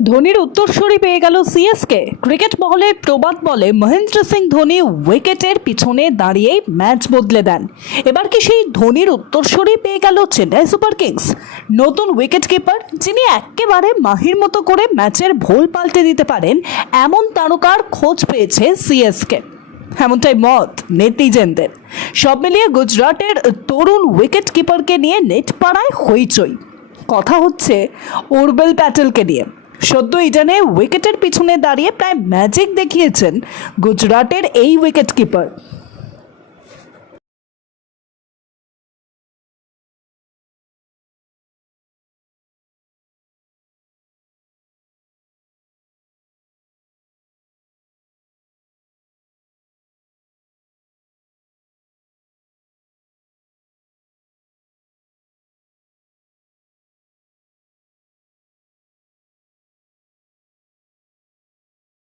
ধোনির উত্তরসূরি পেয়ে গেল সিএসকে। ক্রিকেট মহলে প্রবাদ বলে মহেন্দ্র সিং ধোনি উইকেটের পিছনে দাঁড়িয়েই ম্যাচ বদলে দেন। এবার কি সেই ধোনির উত্তরসূরি পেয়ে গেল চেন্নাই সুপার কিংস? নতুন উইকেট কিপার, যিনি একেবারে মাহির মতো করে ম্যাচের ভোল পাল্টে দিতে পারেন, এমন তারকার খোঁজ পেয়েছে সিএসকে। এমনটাই মত নেটিজেনদের। সব মিলিয়ে গুজরাটের তরুণ উইকেট কিপারকে নিয়ে নেট পাড়ায় হইচই। কথা হচ্ছে উর্বেল প্যাটেলকে নিয়ে। সদ্য ইডানে উইকেটের পিছনে দাঁড়িয়ে প্রায় ম্যাজিক দেখিয়েছেন গুজরাটের এই উইকেট কিপার